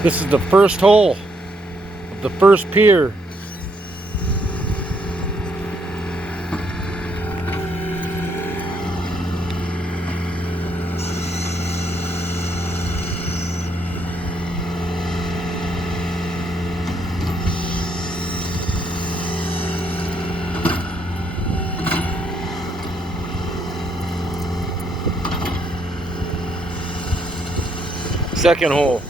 This is the first hole of the first pier. Second hole.